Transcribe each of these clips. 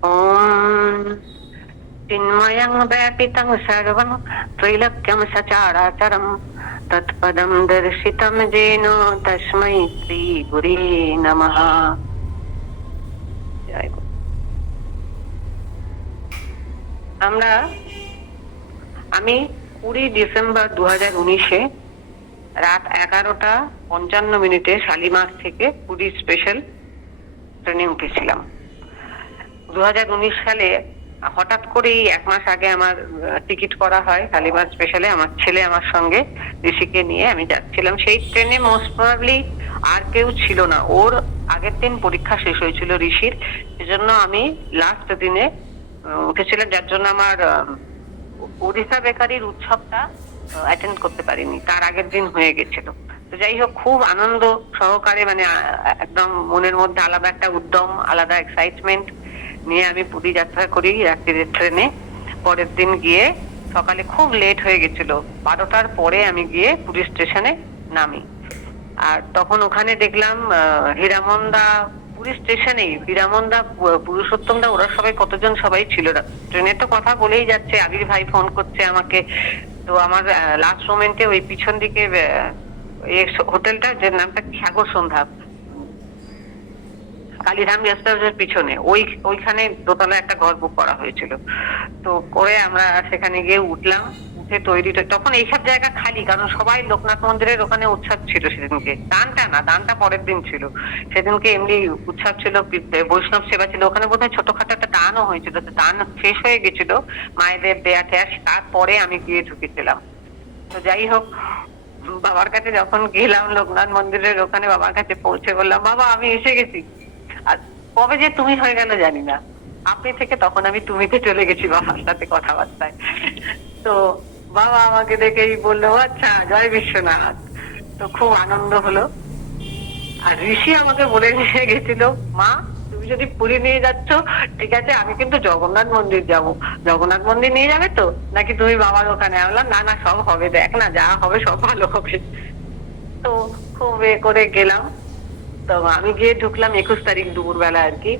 ॐ चिन्मयं व्यापितं सर्वं त्रैलोक्यं सचराचरं तत्पदं दर्शितं येन तस्मै श्रीगुरे नमः। জয় গুরু। আমি 20 ডিসেম্বর 2019-এ রাত 11টা 55 শালিমার থেকে পুরী স্পেশাল ট্রেনে উঠেছিলাম। 2019 সালে হঠাৎ করেই 1 মাস আগে আমার টিকিট করা হয় শালিমার স্পেশালে। আমার ছেলে আমার সঙ্গে, ঋষিকে নিয়ে আমি যাচ্ছিলাম। সেই ট্রেনে মোস্ট প্রবাবলি আর কেউ ছিল না। ওর আগের দিন পরীক্ষা শেষ হয়েছিল ঋষির, সেজন্য আমি লাস্ট দিনে উঠেছিলাম, যার জন্য আমার ওড়িশা বেকারির উৎসবটা অ্যাটেন্ড করতে পারিনি, তার আগের দিন হয়ে গেছিল। তো যাই হোক, খুব আনন্দ সহকারে, মানে একদম মনের মধ্যে আলাদা একটা উদ্যম, আলাদা এক্সাইটমেন্ট নিয়ে আমি পুরী যাত্রা করি রাত্রির ট্রেনে। পরের দিন গিয়ে সকালে খুব লেট হয়ে গেছিল, 12টার পরে আমি গিয়ে পুরী স্টেশনে নামি। আর তখন ওখানে দেখলাম হীরামনদা, পুরী স্টেশনেই হীরামনদা, পুরুষোত্তমদা, ওরা সবাই কতজন সবাই ছিল। ট্রেনে তো কথা বলেই যাচ্ছে, আবির ভাই ফোন করছে আমাকে। তো আমার লাস্ট মোমেন্টে ওই পিছন দিকে হোটেলটা, যে নামটা সাগর সন্ধ্যা, কালীধাম গেস্ট হাউসের পিছনে, ওইখানে দোতলা একটা ঘর বুক করা হয়েছিল। তো করে আমরা সেখানে গিয়ে উঠলাম। উঠে তৈরিটা, তখন এইসব জায়গা খালি, কারণ সবাই লোকনাথ মন্দিরের ওখানে উৎসব ছিল সেদিনকে। দানটা পরের দিন ছিল। সেদিনকে এমনি উৎসব ছিল, বৈষ্ণব সেবা ছিল। ওখানে বোধহয় ছোটখাটো একটা দানও হয়েছিল। দান শেষ হয়ে গেছিল, মায়েদের দেয়া টেয়া, তারপরে আমি গিয়ে ঢুকেছিলাম। তো যাই হোক, বাবার কাছে যখন গেলাম লোকনাথ মন্দিরের ওখানে, বাবার কাছে পৌঁছে বললাম, বাবা আমি এসে গেছি। আর কবে যে তুমি হয়ে গেল জানি না, আপনি থেকে তখন আমি তুমিতে চলে গেছি বাবার সাথে কথাবার্তায়। তো বাবা আমাকে দেখেই বললো, আচ্ছা জয় বিশ্বনাথ। তো খুব আনন্দ হলো। আর ঋষি আমাকে বলে নিয়ে গেছিল, মা তুমি যদি পুরী নিয়ে যাচ্ছ ঠিক আছে, আমি কিন্তু জগন্নাথ মন্দির যাব। জগন্নাথ মন্দির নিয়ে যাবে তো, নাকি তুমি বাবার ওখানে? আমি বললাম, না না সব হবে, দেখ না যা হবে সব ভালো হবে। তো খুব করে গেলাম। তো আমি গিয়ে ঢুকলাম 21 তারিখ দুপুরবেলা আর কি।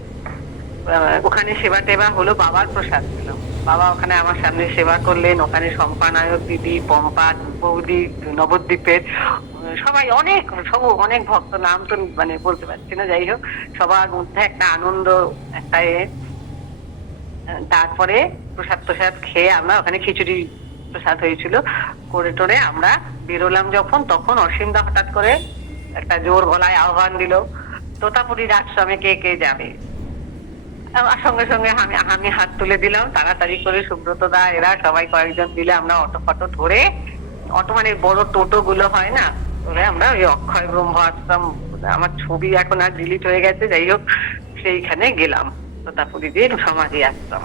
ওখানে সেবা টেবা হলো, বাবার প্রসাদ ছিল। বাবা ওখানে আমার সামনে সেবা করলেন। ওখানে শম্পানায়ক দিদি, পম্পা বৌদি, নবদ্বীপের সবাই, অনেক ভক্ত, নাম তো মানে বলতে পারছি না। যাই হোক, সবার মধ্যে একটা আনন্দ, একটা তারপরে প্রসাদ খেয়ে আমরা, ওখানে খিচুড়ি প্রসাদ হয়েছিল, করে টোরে আমরা বেরোলাম যখন, তখন অসীমদা হঠাৎ করে একটা জোর গলায় আহ্বান দিল, তোতাপুরীর আশ্রমে কে কে যাবে। আমার সঙ্গে সঙ্গে আমি হাত তুলে দিলাম। তাড়াতাড়ি করে সুব্রত দা, এরা সবাই কয়েকজন মিলে আমরা অটো ফটো ধরে, অটো মানে বড় টোটো গুলো হয় না, ধরে আমরা ওই অক্ষয় ব্রহ্ম আশ্রম, আমার ছবি এখন আর ডিলিট হয়ে গেছে, যাই হোক সেইখানে গেলাম, তোতাপুরীদের সমাধি আশ্রম।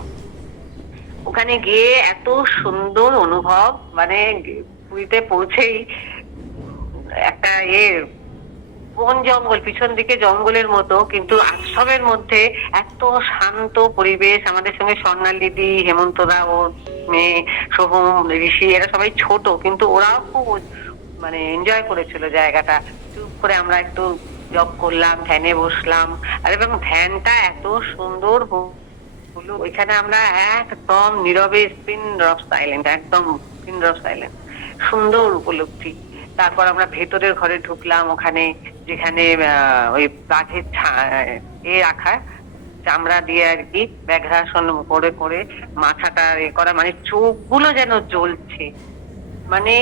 ওখানে গিয়ে এত সুন্দর অনুভব, মানে পুরীতে পৌঁছেই একটা বন জঙ্গল, পিছন দিকে জঙ্গলের মতো, কিন্তু আশ্রমের মধ্যে এত শান্ত পরিবেশ। আমাদের সঙ্গে স্বর্ণাল দিদি, হেমন্তদা, ওর মেয়ে সোহম, ঋষি, এরা সবাই ছোট, কিন্তু ওরাও খুব মানে এনজয় করেছিল জায়গাটা। চুপ করে আমরা একটু জব করলাম, ধ্যানে বসলাম। আর এবং ধ্যানটা এত সুন্দর হলো, ওইখানে আমরা একদম নীরবে, স্পিন ড্রপ সাইলেন্ট, একদম স্পিন ড্রপ সাইলেন্ট, সুন্দর উপলব্ধি। তারপর আমরা ভেতরের ঘরে ঢুকলাম, ওখানে যেখানে ওই বাঘের রাখা, চামড়া দিয়ে আর কি ব্যাঘ্রাসন করে করে মাথাটা করা, মানে চোখগুলো যেন জ্বলছে, মানে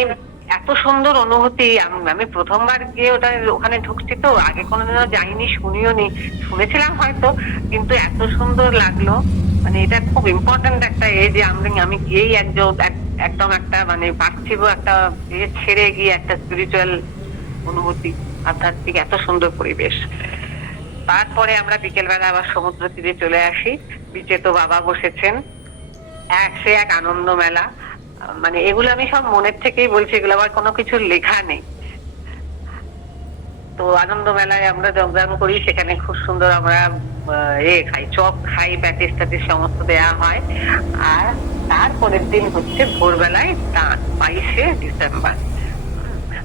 এত সুন্দর অনুভূতি। আমি প্রথমবার গিয়ে ওখানে ঢুকছি, তো আগে কোনোদিনও যাইনি, শুনিও নি, শুনেছিলাম হয়তো, কিন্তু এত সুন্দর লাগলো। মানে এটা খুব ইম্পর্টেন্ট একটা যে আমি গিয়েই একদম একটা মানে পার্থিব একটা ছেড়ে গিয়ে একটা স্পিরিচুয়াল অনুভূতি, আধ্যাত্মিক, এত সুন্দর পরিবেশ। তারপরে আমরা বিকেল বেলা আবার সমুদ্র তীরে চলে আসি। বিচে তো বাবা বসেছেন, সে এক আনন্দ মেলা। মানে এগুলো আমি সব মনের থেকেই বলছি, এগুলো আবার কোনো কিছু লেখা নেই। তো আনন্দ মেলায় আমরা যোগদান করি, সেখানে খুব সুন্দর আমরা খাই, চপ খাই, প্যাটিস ট্যাটিস সমস্ত দেয়া হয়। আর তারপরের দিন হচ্ছে ভোরবেলায় দান, 22 ডিসেম্বর।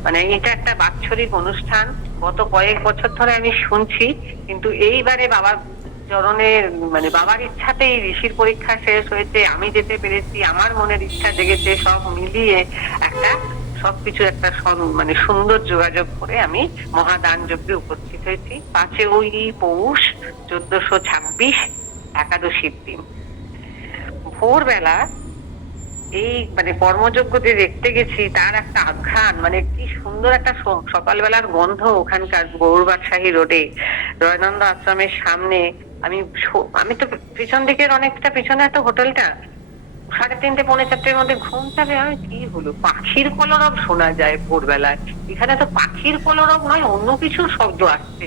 মানে এটা একটা বাৎসরিক অনুষ্ঠান, গত কয়েক বছর ধরে আমি শুনছি, কিন্তু এইবারে বাবা চরণের মানে বাবার ইচ্ছাতেই ঋষির পরীক্ষা শেষ হয়েছে, আমি যেতে পেরেছি, আমার মনের ইচ্ছা জেগেছে, সব মিলিয়ে একটা সবকিছু একটা মানে সুন্দর যোগাযোগ করে আমি মহাদান যজ্ঞে উপস্থিত হয়েছি 5ই পৌষ 1426 একাদশীর দিন ভোরবেলা। এই মানে কর্মযজ্ঞ যে দেখতে গেছি তার একটা আঘ্রাণ, মানে কি সুন্দর একটা সকালবেলার গন্ধ ওখানকার গৌরবাদশাহী রোডে দয়ানন্দ আশ্রমের সামনে। আমি আমি তো পিছন দিকের অনেকটা পিছনে একটা হোটেলটা, 3:30 পৌনে 4টের মধ্যে ঘুম চাপে। আমি কি হলো, পাখির কলরব শোনা যায় ভোরবেলায়, এখানে তো পাখির কলরব নয়, অন্য কিছু শব্দ আসছে।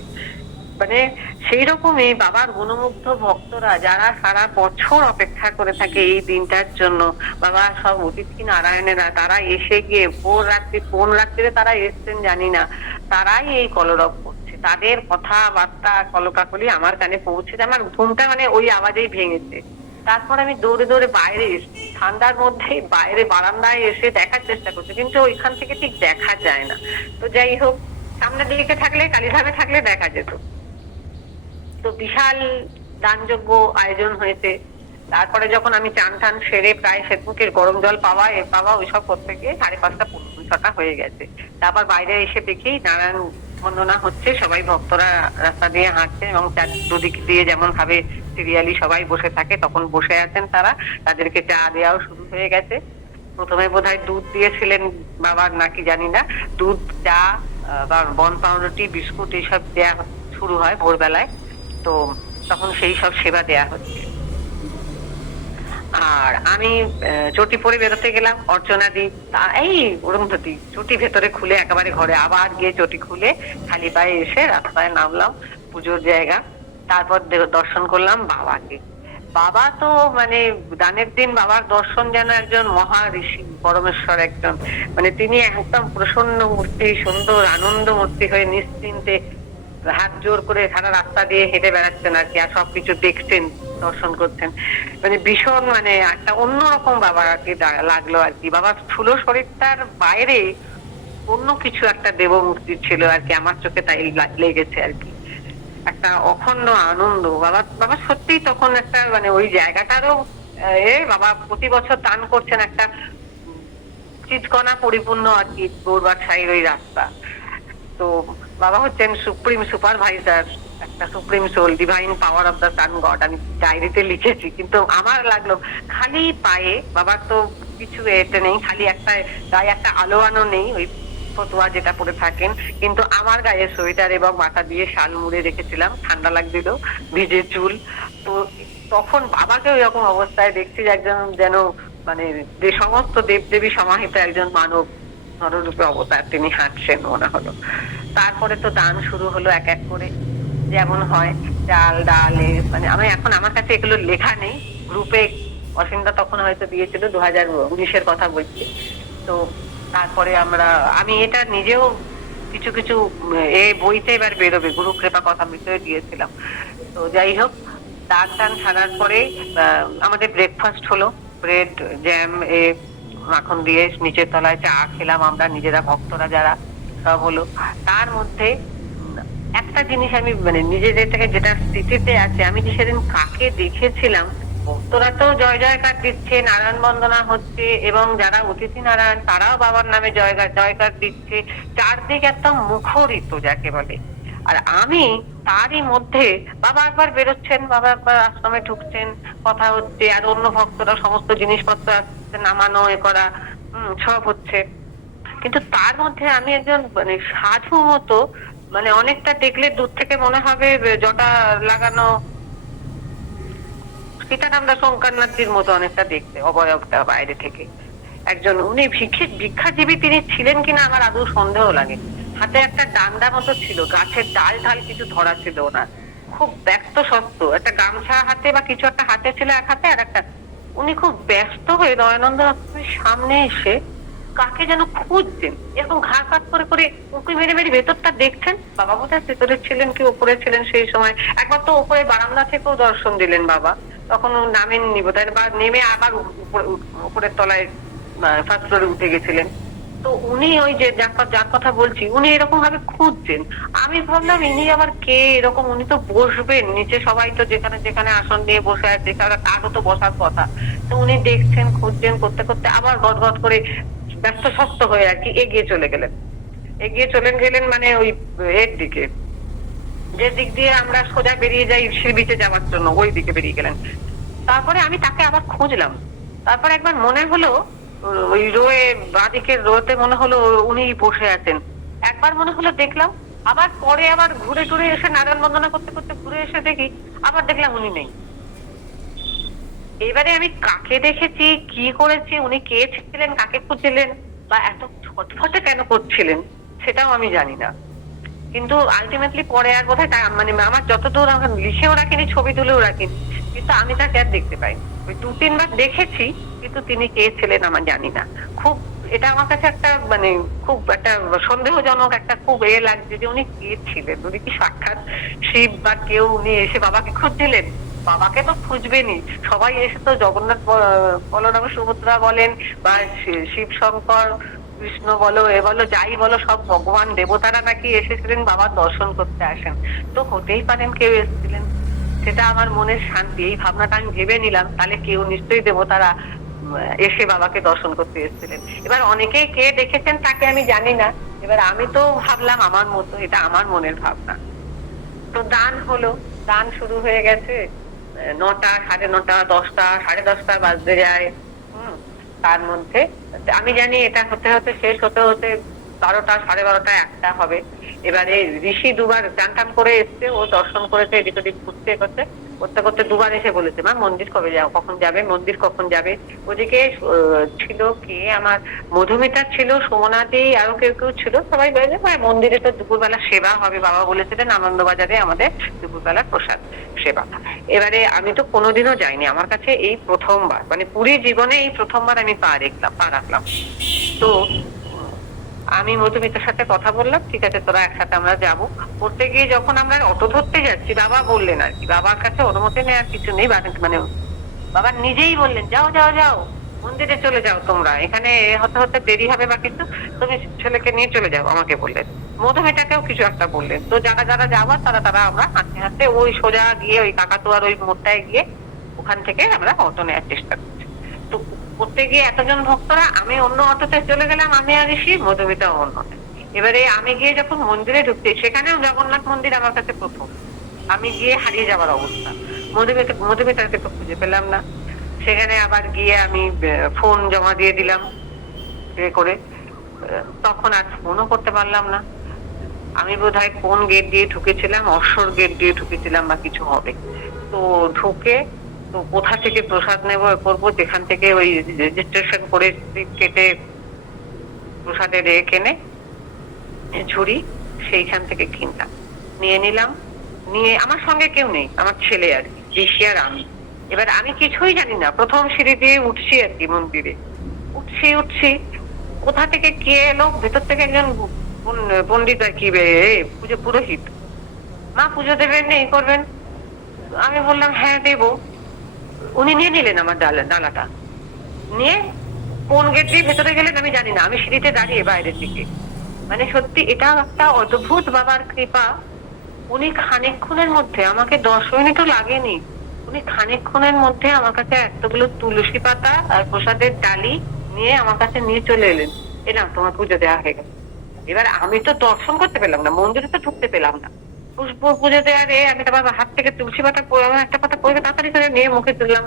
মানে সেই রকমই বাবার গুণমুগ্ধ ভক্তরা যারা সারা বছর অপেক্ষা করে থাকে এই দিনটার জন্য, বাবা সব অতিথি নারায়ণেরা, তারা এসে গিয়ে ভোর রাত্রি কোন রাত্রিরে তারা এসছেন জানি না, তারাই এই কলরব করছে, তাদের কথাবার্তা কলকাকলি আমার কানে পৌঁছেছে। আমার ঘুমটা মানে ওই আওয়াজেই ভেঙেছে। তারপর আমি দৌড়ে দৌড়ে বাইরে এসেছি, ঠান্ডার মধ্যে বাইরে বারান্দায় এসে দেখার চেষ্টা করছি, কিন্তু ওইখান থেকে ঠিক দেখা যায় না। তো যাই হোক, সামনের দিকে থাকলে, কালীধামে থাকলে দেখা যেত। তো বিশাল দানযজ্ঞ আয়োজন হয়েছে। তারপরে যখন আমি চান টান সেরে প্রায় সেতুকের গরম জল পাওয়া ওইসব করতে গিয়ে 5:30 6টা হয়ে গেছে। তারপর বাইরে এসে দেখি নারায়ণ বন্দনা হচ্ছে, সবাই ভক্তরা রাস্তা দিয়ে হাঁটছেন এবং দুদিক দিয়ে যেমন ভাবে সিরিয়ালি সবাই বসে থাকে তখন বসে আছেন তারা, তাদেরকে চা দেওয়াও শুরু হয়ে গেছে। প্রথমে বোধহয় দুধ দিয়েছিলেন বাবার নাকি জানি না, দুধ, চা বা বন পাউরুটি, বিস্কুট এইসব দেয়া শুরু হয় ভোরবেলায়। তো তখন সেই সব সেবা দেয়া হচ্ছে। আর আমি চটি পরে বেরোতে গেলাম, অর্চনা দি এই অরুন্ধতী চটি ভেতরে খুলে একেবারে ঘরে, আবার গিয়ে চটি খুলে খালি পায়ে এসে রাস্তায় নামলাম পুজোর জায়গা। তারপর দর্শন করলাম বাবাকে। বাবা তো মানে দানের দিন বাবার দর্শন যেন একজন মহা ঋষি পরমেশ্বর একজন, মানে তিনি একদম প্রসন্ন মূর্তি, সুন্দর আনন্দ মূর্তি হয়ে নিশ্চিন্তে হাত জোর করে সারা রাস্তা দিয়ে হেঁটে বেড়াচ্ছেন আর কি, আর সবকিছু দেখছেন, দর্শন করছেন। মানে ভীষণ মানে একটা অন্যরকম বাবা আর কি লাগলো আর কি। বাবার স্থূল শরীরটার বাইরে অন্য কিছু একটা দেবমূর্তি ছিল আর কি, আমার চোখে তাই লেগেছে আর কি। একটা অখণ্ড আনন্দ বাবা সত্যিই তখন একটা মানে ওই জায়গাটারও বাবা প্রতি বছর দান করছেন একটা চিৎকণা পরিপূর্ণ আর কি গৌরবাদশাহীর ওই রাস্তা। তো বাবা হচ্ছেন সুপ্রিম সুপারভাইজার, একটা supreme soul, divine power of the sun god, আমি ডায়েরিতে লিখেছি। কিন্তু আমার লাগলো খালি পায়ে, বাবার তো কিছু এতে নেই, খালি একটা গায়ে একটা আলো আনো নেই, ওই ফতুয়া যেটা পরে থাকেন, কিন্তু আমার গায়ে সোয়েটার এবং মাথা দিয়ে শাল মুড়ে রেখেছিলাম, ঠান্ডা লাগছিল, ভিজে চুল। তো তখন বাবাকে ওই রকম অবস্থায় দেখছি একজন যেন মানে যে সমস্ত দেবদেবী সমাহিত একজন মানব নররূপে অবতার তিনি হাঁটছেন মনে হলো। তারপরে তো দান শুরু হলো এক এক করে, যেমন হয় চাল ডাল, মানে আমি এখন আমার কাছে এগুলো লেখা নেই, গ্রুপে অসীমদা তখন হয়তো দিয়েছিল, 2019-এর কথা বলছি। তো তারপরে আমি এটা নিজেও কিছু কিছু বইতে এবার বেরোবে, গুরু কৃপা কথা বিষয়ে দিয়েছিলাম। তো যাই হোক, দান টান ছাড়ার পরে আমাদের ব্রেকফাস্ট হলো, ব্রেড জ্যাম মাখন দিয়ে, নিচের তলায় চা খেলাম আমরা নিজেরা ভক্তরা যারা, সব হলো। তার মধ্যে একটা জিনিস আমি মানে নিজেদের থেকে যেটা স্মৃতিতে আছে, আমি যে সেদিন কাকে দেখেছিলাম, ভক্তরা তো জয় জয়কার দিচ্ছে, নারায়ণ বন্দনা হচ্ছে, এবং যারা অতিথি নারায়ণ তারাও বাবার নামে জয়কার দিচ্ছে, চারদিক একদম মুখরিত যাকে বলে। আর আমি তারই মধ্যে বাবা একবার বেরোচ্ছেন, বাবা একবার আশ্রমে ঢুকছেন, কথা হচ্ছে, আর অন্য ভক্তরা সমস্ত জিনিসপত্র আসছে, নামানো করা সব হচ্ছে। কিন্তু তার মধ্যে আমি একজন মানে সাধু মতো, মানে অনেকটা দেখলে দূর থেকে মনে হবে জটা লাগানো সীতারামদাস শঙ্করনাথজির মতো অনেকটা দেখতে, অবয়বটা বাইরে থেকে একজন, উনি ভিক্ষাজীবী তিনি ছিলেন কিনা আমার আদৌ সন্দেহ লাগে। হাতে একটা ডান্ডা মতো ছিল, গাছের ডাল ঢাল কিছু ধরা ছিল ওনার, খুব ব্যস্ত সত্য, একটা গামছা হাতে বা কিছু একটা হাতে ছিল এক হাতে, আর একটা উনি খুব ব্যস্ত হয়ে দয়ানন্দ সামনে এসে কাকে যেন খুঁজছেন, এরকম ঘা কাট করে করে উঁকি মেরে মেরে ভেতরটা দেখছেন। বাবা বোধহয় ভেতরে ছিলেন কি উপরে ছিলেন সেই সময়, একবার তো উপরে বারান্দা থেকেও দর্শন দিলেন বাবা, তখন নামেননি বোধহয়, বা নেমে আবার উপরের তলায় ফার্স্ট ফ্লোরে উঠে গেছিলেন। তো উনি ওই যে যার কথা বলছি, উনি এরকম ভাবে খুঁজছেন। আমি ভাবলাম ইনি আবার কে এরকম, উনি তো বসবেন নিচে, সবাই তো যেখানে যেখানে আসন নিয়ে বসে আছে, তারও তো বসার কথা। তো উনি দেখছেন, খুঁজছেন, করতে করতে আবার গদগদ করে ব্যস্ত সস্ত হয়ে আর কি এগিয়ে চলে গেলেন। এগিয়ে চলে গেলেন মানে ওই এর দিকে, যে দিক দিয়ে আমরা সোজা বেরিয়ে যাই সি বিচে যাওয়ার জন্য, ওই দিকে বেরিয়ে গেলেন। তারপরে আমি তাকে আবার খুঁজলাম। তারপর একবার মনে হলো ওই রোয়ে, বাঁদিকের রোতে মনে হলো উনি বসে আছেন। একবার মনে হলো দেখলাম, আবার পরে আবার ঘুরে টুরে এসে নারায়ণ বন্দনা করতে করতে ঘুরে এসে দেখি, আবার দেখলাম উনি নেই। এবারে আমি কাকে দেখেছি, কি করেছি, উনি কে ছিলেন, কাকে খুঁজছিলেন, বা এত ছটফটে কেন করছিলেন, সেটাও আমি জানি না। কিন্তু আলটিমেটলি পরে আর বোধহয় মানে আমার যতদূর আমাকে লিখেও রাখিনি, ছবি তুলেও রাখিনি, কিন্তু আমি তাকে আর দেখতে পাইনি। ওই 2-3 বার দেখেছি, কিন্তু তিনি কে ছিলেন আমার জানি না। খুব, এটা আমার কাছে একটা মানে খুব একটা সন্দেহজনক, একটা খুব লাগছে যে উনি কে ছিলেন, উনি কি সাক্ষাৎ শিব বা কেউ, উনি এসে বাবাকে খুঁজছিলেন? বাবাকে তো খুঁজবেনই, সবাই এসে তো জগন্নাথ বলরাম সুভদ্রা বলেন বা শিব শঙ্কর কৃষ্ণ বলো, এ বলো, যাই বলো, সব ভগবান দেবতারা নাকি এসেছিলেন বাবার দর্শন করতে আসেন। তো হতেই পারেন কেউ এসেছিলেন, সেটা আমার মনের শান্তি। এই ভাবনাটা আমি ভেবে নিলাম, তাহলে কেউ নিশ্চয়ই দেবতারা এসে বাবাকে দর্শন করতে এসেছিলেন। এবার অনেকেই কে দেখেছেন তাকে আমি জানি না। এবার আমি তো ভাবলাম আমার মতো, এটা আমার মনের ভাবনা। তো দান হলো, দান শুরু হয়ে গেছে। 9টা, 9:30, 10টা, 10:30 বাজতে যায়। হম তার মধ্যে আমি জানি এটা হতে হতে শেষ হতে হতে 12টা, 12:30, 1টা হবে। এবারে ঋষি দুবার চান টান করে এসছে, ও দর্শন করেছে, এদিক ওদিক ঘুরতে করতে করতে করতে দুবার এসে বলেছে, মা মন্দির কবে যাও, কখন যাবে, মন্দির কখন যাবে। ওদিকে ছিল কে, আমার মধুমিতা ছিল, সোমনাথি, আরো কেউ কেউ ছিল, সবাই বলে মন্দিরে তো দুপুরবেলা সেবা হবে, বাবা বলেছিলেন আনন্দবাজারে আমাদের দুপুরবেলা প্রসাদ সেবা। এবারে আমি তো কোনোদিনও যাইনি, আমার কাছে এই প্রথমবার, মানে পুরী জীবনে এই প্রথমবার আমি পা রাখলাম। তো আমি মধুমিতার সাথে কথা বললাম, ঠিক আছে তোরা একসাথে আমরা যাবো। করতে গিয়ে যখন আমরা অটো ধরতে যাচ্ছি, বাবা বললেন আর কি, বাবার কাছে অনুমতি নেই আর কিছু নেই, মানে বাবা নিজেই বললেন, যাও যাও যাও, মন্দিরে চলে যাও তোমরা, এখানে হতে হতে দেরি হবে বা কিছু, তুমি ছেলেকে নিয়ে চলে যাও, আমাকে বললেন। মধুমিতাকেও কিছু একটা বললেন। তো যারা যারা যাবার তারা তারা আমরা হাঁটতে হাঁটতে ওই সোজা গিয়ে ওই কাকাতুয়ার ওই মোড়টায় গিয়ে ওখান থেকে আমরা অটো নেওয়ার চেষ্টা করছি। তো করতে গিয়ে এতজন ভক্তরা, আমি অন্য অটোতে চলে গেলাম, আমি আর ঋষি, মধুমিতা অন্যতে। এবারে আমি গিয়ে যখন মন্দিরে ঢুকছি, সেখানেও জগন্নাথ মন্দির আমার কাছে প্রথম, আমি গিয়ে হারিয়ে যাওয়ার অবস্থা। মধুমিতাকে তো খুঁজে পেলাম না। সেখানে আবার গিয়ে আমি ফোন জমা দিয়ে দিলাম করে, তখন আর ফোনও করতে পারলাম না। আমি বোধহয় কোন গেট দিয়ে ঢুকেছিলাম, অশ্বর গেট দিয়ে ঢুকেছিলাম বা কিছু হবে। তো ঢুকে, তো কোথা থেকে প্রসাদ নেবো করবো, যেখান থেকে ওই রেজিস্ট্রেশন করে কেটে প্রসাদের কেনে ঝুড়ি, সেইখান থেকে কিনলাম, নিয়ে নিলাম। নিয়ে আমার সঙ্গে কেউ নেই, আমার ছেলে আর কি, ঋষি আর আমি। এবার আমি কিছুই জানি না, প্রথম সিঁড়ি দিয়ে উঠছি আর কি মন্দিরে, উঠছি কোথা থেকে কে এলো, ভেতর থেকে একজন পণ্ডিত আর কি, পুরোহিত, মা পুজো দেবেন, এই করবেন। আমি বললাম হ্যাঁ দেবো। উনি নিয়ে নিলেন আমার ডালাটা, নিয়ে কোন গেট দিয়ে ভেতরে গেলেন আমি জানি না, আমি সিঁড়িতে দাঁড়িয়ে বাইরের দিকে। মানে সত্যি এটা একটা অদ্ভুত বাবার কৃপা। উনি খানিকক্ষণের মধ্যে, আমাকে 10 মিনিটও লাগেনি, উনি খানিকক্ষণের মধ্যে আমার কাছে এতগুলো তুলসী পাতা আর প্রসাদের ডালি নিয়ে আমার কাছে নিয়ে চলে এলেন, এলাম তোমার পুজো দেওয়া হয়ে গেল। এবার আমি তো দর্শন করতে পেলাম না, মন্দিরে তো ঢুকতে পেলাম না। পুজো দেওয়ার আমি তো হাত থেকে তুলসী পাতা একটা পাতা পড়ে তাড়াতাড়ি করে নিয়ে মুখে তুললাম,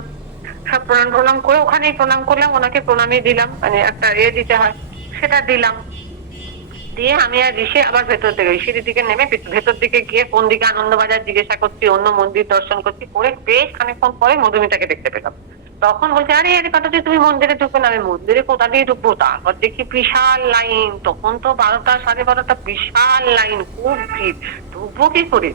সব প্রণাম প্রণাম করে ওখানেই প্রণাম করলাম, ওনাকে প্রণামই দিলাম, মানে একটা দিতে হয় সেটা দিলাম। দিয়ে আমি আর ঋষি আবার ভেতর থেকে ওই সিঁড়ির দিকে নেমে ভেতর দিকে গিয়ে কোন দিকে আনন্দবাজার জিজ্ঞাসা করছি, অন্য মন্দির দর্শন করছি, করে বেশ খানিকক্ষণ পরে মধুমিতাকে দেখতে পেলাম। তখন বলছে, আরে আরে কথা দিয়ে তুমি মন্দিরে ঢুকবে না। আমি মন্দিরে কোথা দিয়ে ঢুকবো, তারপর দেখি বিশাল লাইন, তখন তো 12টা 12:30, বিশাল লাইন, খুব ভিড়, ঢুকবো কি করে।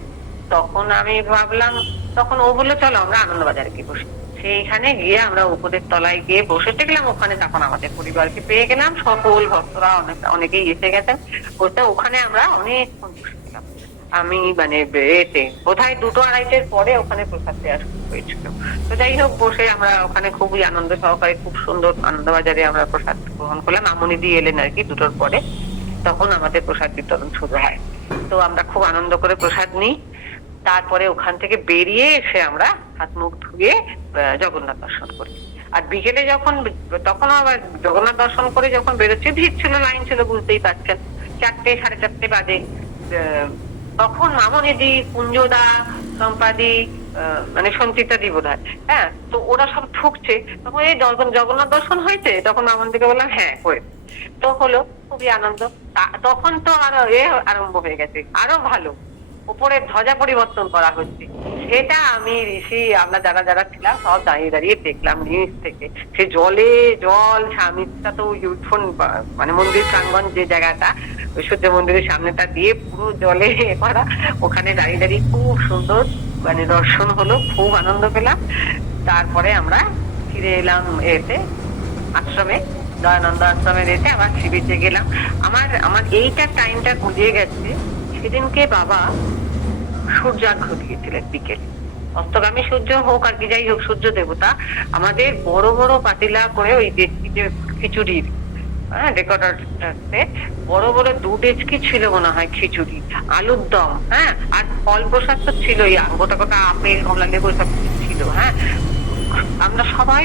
তখন আমি ভাবলাম, তখন ও বললো চলো আমরা আনন্দবাজারে গিয়ে বসি। সেইখানে গিয়ে আমরা উপরের তলায় গিয়ে বসে দেখলাম, ওখানে তখন আমাদের পরিবারকে পেয়ে গেলাম, সকল ভক্তরা অনেকেই এসে গেছেন বলতে, ওখানে আমরা অনেকক্ষণ বসেছিলাম। আমি মানে বোধহয় 2-2:30-এর পরে ওখানে প্রসাদ দেওয়া শুরু হয়েছিল। তো যাই হোক, বসে আমরা ওখানে খুবই আনন্দ সহকারে, খুব সুন্দর আনন্দবাজারে আমরা প্রসাদ গ্রহণ করলাম, মামুনি দিয়ে এলেন আর কি 2টোর পরে, তখন আমাদের প্রসাদ বিতরণ শুরু হয়। তো আমরা খুব আনন্দ করে প্রসাদ নিই। তারপরে ওখান থেকে বেরিয়ে এসে আমরা হাত মুখ ধুয়ে জগন্নাথ দর্শন করি। আর বিকেলে যখন, তখন আবার জগন্নাথ দর্শন করে যখন বেরোচ্ছি, ভিড় ছিল, লাইন ছিল, বুঝতেই পারছেন, 4টে 4:30 বাজে। তখন মামনিদি, কুঞ্জদা, সম্পাদি, মানে সঞ্চিতা দি বোধহয়, হ্যাঁ, তো ওরা সব ঠুকছে। তখন এই জগন্নাথ দর্শন হয়েছে, তখন মামনিদিকে বললাম হ্যাঁ হয়েছে। তো হলো, খুবই আনন্দ। তখন তো আরো আরম্ভ হয়ে গেছে, আরো ভালো, উপরে ধ্বজা পরিবর্তন করা হচ্ছে। সেটা আমি, ঋষি, আমরা যারা যারা ছিলাম সব দাঁড়িয়ে দাঁড়িয়ে দেখলাম নিচ থেকে। সে জলে জল, স্বামীটা তো ইউথন মানে মন্দির প্রাঙ্গণ যে জায়গাটা, ওই সূর্য মন্দিরের সামনেটা দিয়ে পুরো জলে করা, ওখানে দাঁড়িয়ে দাঁড়িয়ে খুব সুন্দর মানে দর্শন হলো, খুব আনন্দ পেলাম। তারপরে আমরা ফিরে এলাম আশ্রমে, দয়ানন্দ আশ্রমে এসে আবার সি বিচে গেলাম। আমার এইটা টাইমটা গুলিয়ে গেছে, সেদিনকে বাবা সূর্যার্ঘ দিয়েছিলেন বিকেলে। অস্তগামী সূর্য হোক আর কি যাই হোক, সূর্য দেবতা আমাদের বড় বড় পাতিলা করে ওই যে খিচুড়ির, হ্যাঁ, ডেকোরেটরতে বড় বড় 2 ডেচকি ছিল মনে হয় খিচুড়ি, আলুর দম, হ্যাঁ, আর ফল প্রসাদ তো ছিলই, গোটা গোটা আপেল, কমলা লেবু সব ছিল, হ্যাঁ। আমরা সবাই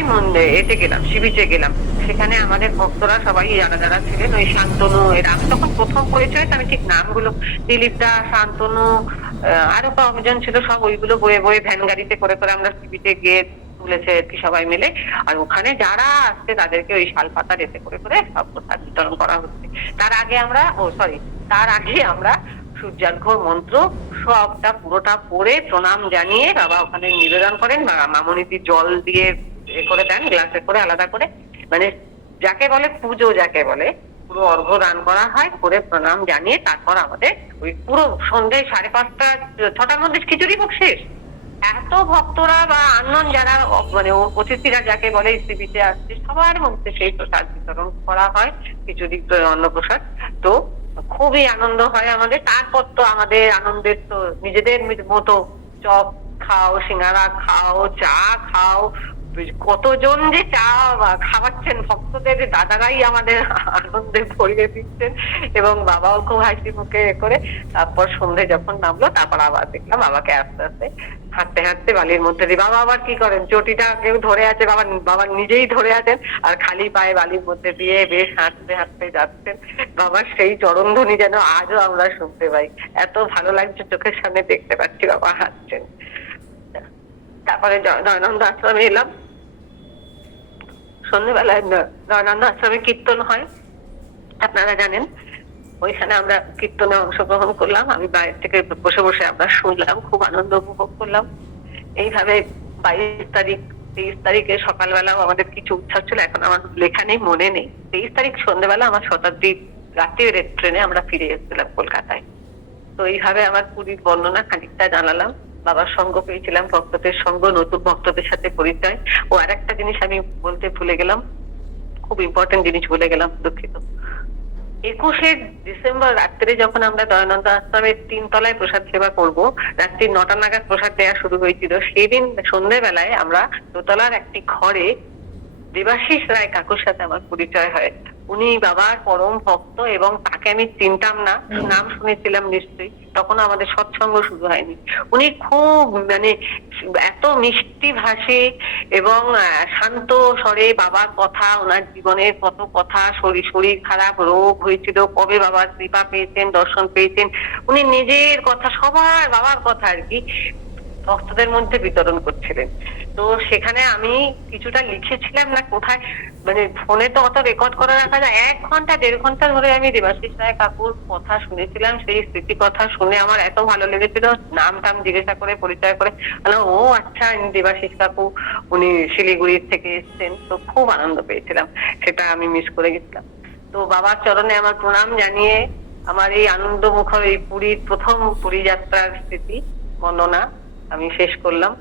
এতে গেলাম, সি বিচে গেলাম। সেখানে আমাদের ভক্তরা সবাই যারা যারা ছিলেন, ওই শান্তনু, এরা আমি তখন প্রথম পরিচয়, আমি ঠিক নামগুলো, দিলীপ দা, শান্তনু, আরো কয়েকজন ছিল, সব ওইগুলো বয়ে বয়ে ভ্যান গাড়িতে করে করে আমরা সি বিচে গিয়ে তুলেছে আর কি সবাই মিলে। আর ওখানে যারা আসছে তাদেরকে ওই শালপাতা রেতে করে করে সব প্রসাদ বিতরণ করা হচ্ছে। তার আগে আমরা সূর্যার্ঘ মন্ত্র সবটা পুরোটা পড়ে প্রণাম জানিয়ে বাবা ওখানে নিবেদন করেন, মামনিদি জল দিয়ে করে দেন গ্লাসে করে আলাদা করে, মানে যাকে বলে পুজো, যাকে বলে পুরো অর্ঘ্য দান করা হয়, করে প্রণাম জানিয়ে তারপর আমাদের ওই পুরো সন্ধ্যে 5:30 6টার মধ্যে খিচুড়ি ভোগ শেষ। এত ভক্তরা বা আনন্দ যারা মানে অতিথিরা যাকে বলে সি বিচে আসছে, সবার মধ্যে সেই প্রসাদ বিতরণ করা হয়, খিচুড়ি অন্নপ্রসাদ। তো খুবই আনন্দ হয় আমাদের। তারপর তো আমাদের আনন্দের তো নিজেদের মতো, চপ খাও, সিঙ্গারা খাও, চা খাও, কতজন যে চা খাওয়াচ্ছেন ভক্তদের, দাদারাই আমাদের আনন্দে ভরিয়ে দিচ্ছেন, এবং বাবাও খুব হাসি মুখে করে। তারপর সন্ধ্যে যখন নামলো, তারপর আবার দেখলাম বাবাকে আস্তে আস্তে হাঁটতে হাঁটতে বালির মধ্যে দিয়ে, বাবা আবার কি করেন, চটিটা কেউ ধরে আছে, বাবা নিজেই ধরে আছেন, আর খালি পায়ে বালির মধ্যে দিয়ে বেশ হাঁটতে হাঁটতে যাচ্ছেন। বাবার সেই চরণধ্বনি যেন আজও আমরা শুনতে পাই, এত ভালো লাগছে, চোখের সামনে দেখতে পাচ্ছি বাবা হাঁটছেন। তারপরে দয়ানন্দ আশ্রমে এলাম। সন্ধ্যেবেলায় দয়ানন্দ আশ্রমে কীর্তন হয়, আপনারা জানেন। ওইখানে আমরা কীর্তনে অংশগ্রহণ করলাম, আমি বাইরে থেকে বসে বসে আমরা শুনলাম, খুব আনন্দ উপভোগ করলাম। এইভাবে 22 তারিখ, 23 তারিখে সকালবেলাও আমাদের কিছু উৎসব ছিল, এখন আমার লেখা নেই, মনে নেই। 23 তারিখ সন্ধ্যেবেলা আমার শতাব্দী রাত্রির ট্রেনে আমরা ফিরে এসেছিলাম কলকাতায়। তো এইভাবে আমার পুরীর বর্ণনা খানিকটা জানালাম। বাবার সঙ্গ পেয়েছিলাম, ভক্তদের সঙ্গ, নতুন ভক্তদের সাথে পরিচয়। ও আরেকটা জিনিস আমি বলতে ভুলে গেলাম, খুব ইম্পর্টেন্ট জিনিস ভুলে গেলাম, দুঃখিত। 21শে ডিসেম্বর রাত্রে যখন আমরা দয়ানন্দ আশ্রমের 3 তলায় প্রসাদ সেবা করব, রাত্রি 9টা নাগাদ প্রসাদ দেওয়া শুরু হয়েছিল। সেই দিন সন্ধ্যেবেলায় আমরা দোতলার একটি ঘরে দেবাশিস রায় কাকুর সাথে আমার পরিচয় হয়। উনি বাবার পরম ভক্ত, এবং তাকে আমি চিনতাম না, নাম শুনেছিলাম নিশ্চয়ই, তখন আমাদের সৎসঙ্গ শুরু হয়নি। উনি খুব মানে এত মিষ্টি ভাষী এবং শান্ত স্বরে বাবার কথা, ওনার জীবনের কত কথা, শরীর খারাপ, রোগ হয়েছিল, কবে বাবার কৃপা পেয়েছেন, দর্শন পেয়েছেন, উনি নিজের কথা, সবার বাবার কথা আর কি ভক্তদের মধ্যে বিতরণ করছিলেন। তো সেখানে আমি কিছুটা লিখেছিলাম না কোথায়, মানে ফোনে তো অত রেকর্ড করে রাখা যায়, 1 ঘন্টা 1.5 ঘন্টা ধরে আমি দেবাশিস রায় কাকুর কথা শুনেছিলাম। সেই স্মৃতি কথা শুনে আমার এত ভালো লেগেছিল, নাম টাম জিজ্ঞাসা করে পরিচয় করে ও আচ্ছা দেবাশিস কাকু, উনি শিলিগুড়ির থেকে এসেছেন। তো খুব আনন্দ পেয়েছিলাম, সেটা আমি মিস করে গেছিলাম। তো বাবার চরণে আমার প্রণাম জানিয়ে আমার এই আনন্দ মুখর এই পুরীর প্রথম পুরী যাত্রার স্মৃতি বর্ণনা আমি শেষ করলাম।